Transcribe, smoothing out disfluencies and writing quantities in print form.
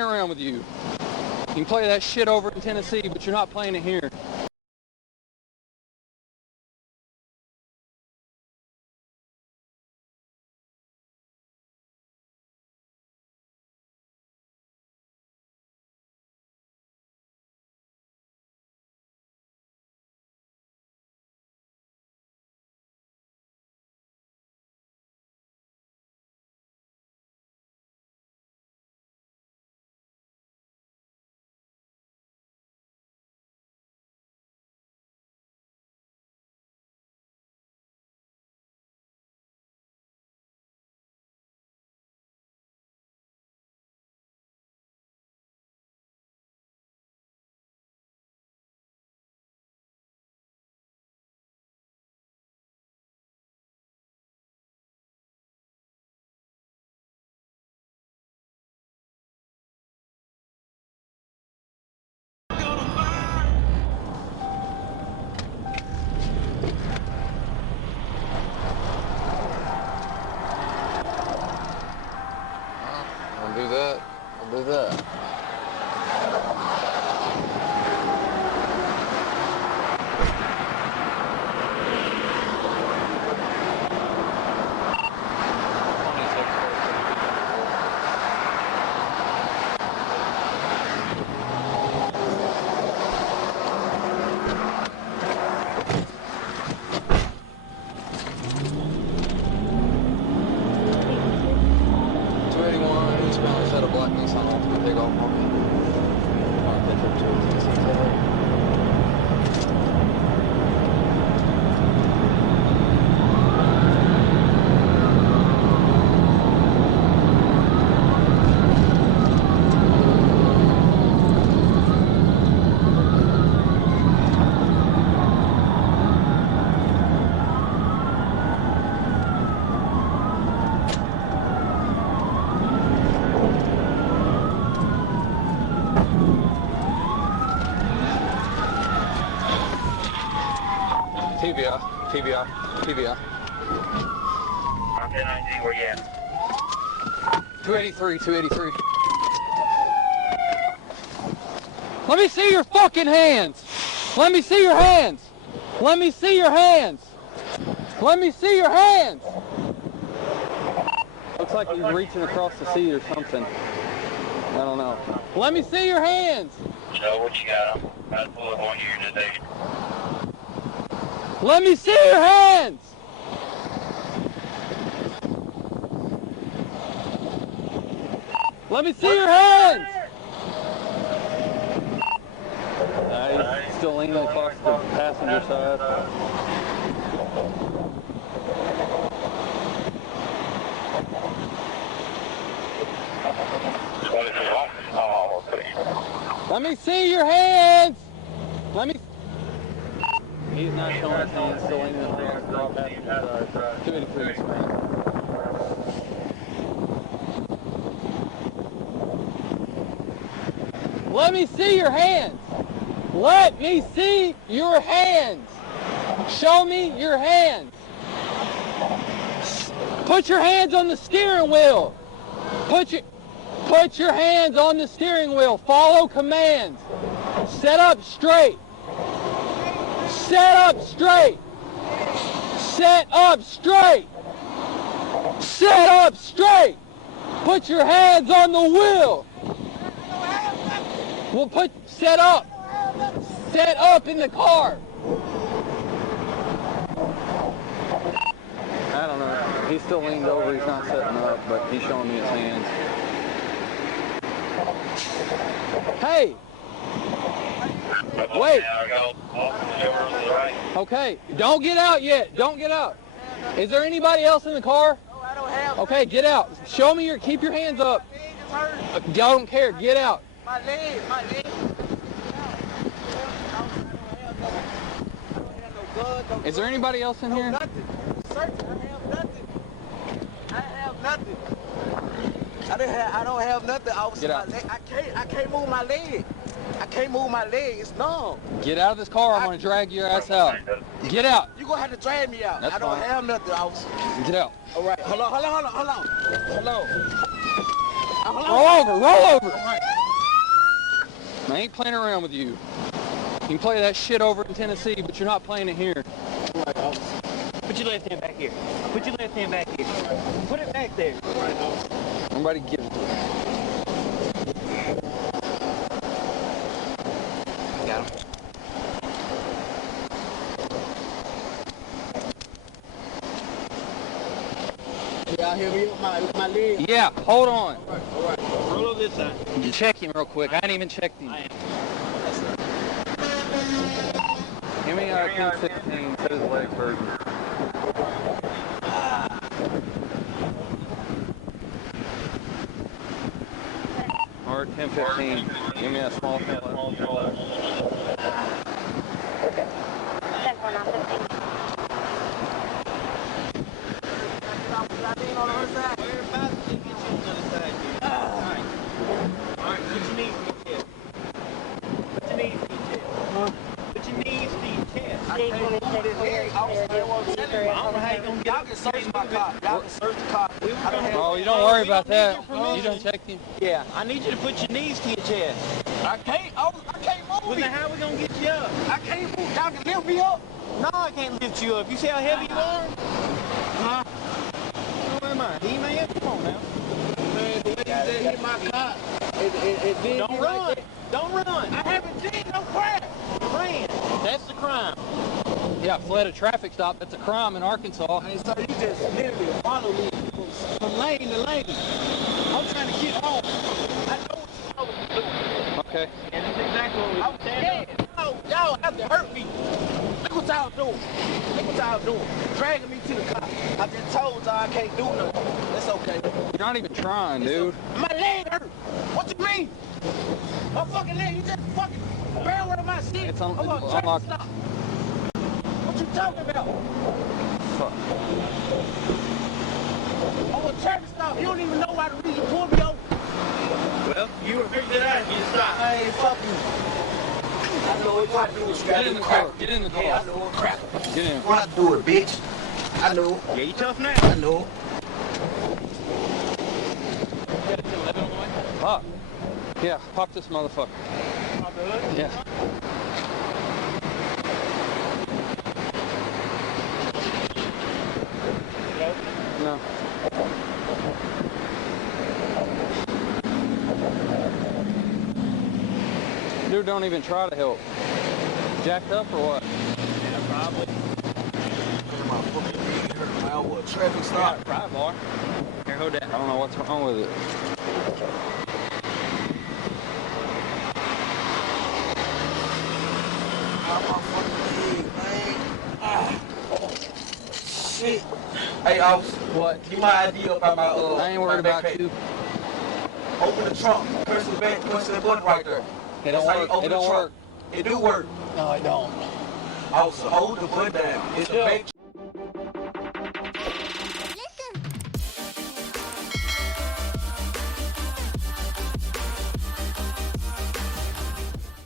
around with you. You can play that shit over in Tennessee, but you're not playing it here. I'll do that. Black Nissan Maxima take off on me. TBI. I'm 1019, where you at? 283. Let me see your fucking hands. Let me see your hands. Let me see your hands. Let me see your hands. Looks like he's reaching across the seat or something. I don't know. Let me see your hands. So what you got? I'm about to pull up on you today. Let me see your hands! Let me see your hands! He's still leaning across the passenger side. Let me see your hands! Let me... He's not showing his hands, still leaning across the passenger side. 283. Let me see your hands. Let me see your hands. Show me your hands. Put your hands on the steering wheel. Put your hands on the steering wheel. Follow commands. Set up straight. Set up straight. Set up straight. Set up straight. Put your hands on the wheel. Well, set up. Set up in the car. I don't know. He's still leaned over. He's not setting up, but he's showing me his hands. Hey. Wait. Okay. Don't get out yet. Don't get out. Is there anybody else in the car? No, I don't have. Okay, get out. Show me keep your hands up. I don't care. Get out. My leg. Is there anybody else in here? Nothing. Search. I have nothing. I don't have nothing. Get out. I can't move my leg. I can't move my leg. It's numb. Get out of this car. I'm going to drag your ass out. Get out. You're going to have to drag me out. That's I don't fine. have nothing, officer. Get out. All right. Hold on. Roll over, roll over. I ain't playing around with you. You can play that shit over in Tennessee, but you're not playing it here. Put your left hand back here. Put your left hand back here. Put it back there. Nobody give it to him. Got him. Y'all hear me with my leg? Yeah, hold on. All right. Roll over this side. Check him real quick. I ain't even checked him. I am. Give me 10-15. Set his leg first. Or 10-15. Give me that small fellow. Y'all can search my car. Y'all can search the car. Oh, you don't worry about that. You done checked him? Yeah, I need you to put your knees to your chest. I can't move Well, it. now how we gonna get you up? I can't move. Y'all can lift me up. No, I can't lift you up. You see how heavy you are? Huh? Who am I? He-Man? Come on now. Man, the way you just hit my car, it did Don't me run. like that. Don't run. I haven't did no crap. Ran. That's the crime. Yeah, fled a traffic stop. That's a crime in Arkansas. Hey, sir, you just literally follow me from lane to lane. I'm trying to get home. I know what you're supposed to do. Okay. And that's exactly what we I'm scared. Y'all have to hurt me. Look what y'all doing. Look what y'all doing. Dragging me to the car. I just told y'all I can't do nothing. It's okay. You're not even trying, dude. My leg hurt. What you mean? My fucking leg. You just fucking barrel one of my shit. It's I'm gonna unlocked. traffic stop. What you talking about? Fuck. I'm gonna traffic stop. You don't even know why the reason you pulled me over. Well, you were figured it out. You stopped. Hey, fuck you. I know what you gotta do is Get in the car. Get in the Yeah, I car. know what crap. Get in. What I do it, bitch. I know. Yeah, you tough now. I know. Pop. Yeah, pop this motherfucker. Yeah. No. Dude, don't even try to help. Jacked up or what? Yeah, probably. What traffic stop? Probably more. Here, hold that. I don't know what's wrong with it. Shit. Hey, officer. What? Get my ID up out my I ain't worried my about backpack. you. Open the trunk. Press the back. Press the button right there. It That's don't how you work. open It the don't trunk. work. It do work. No, it don't. Officer, hold the button down. It's the back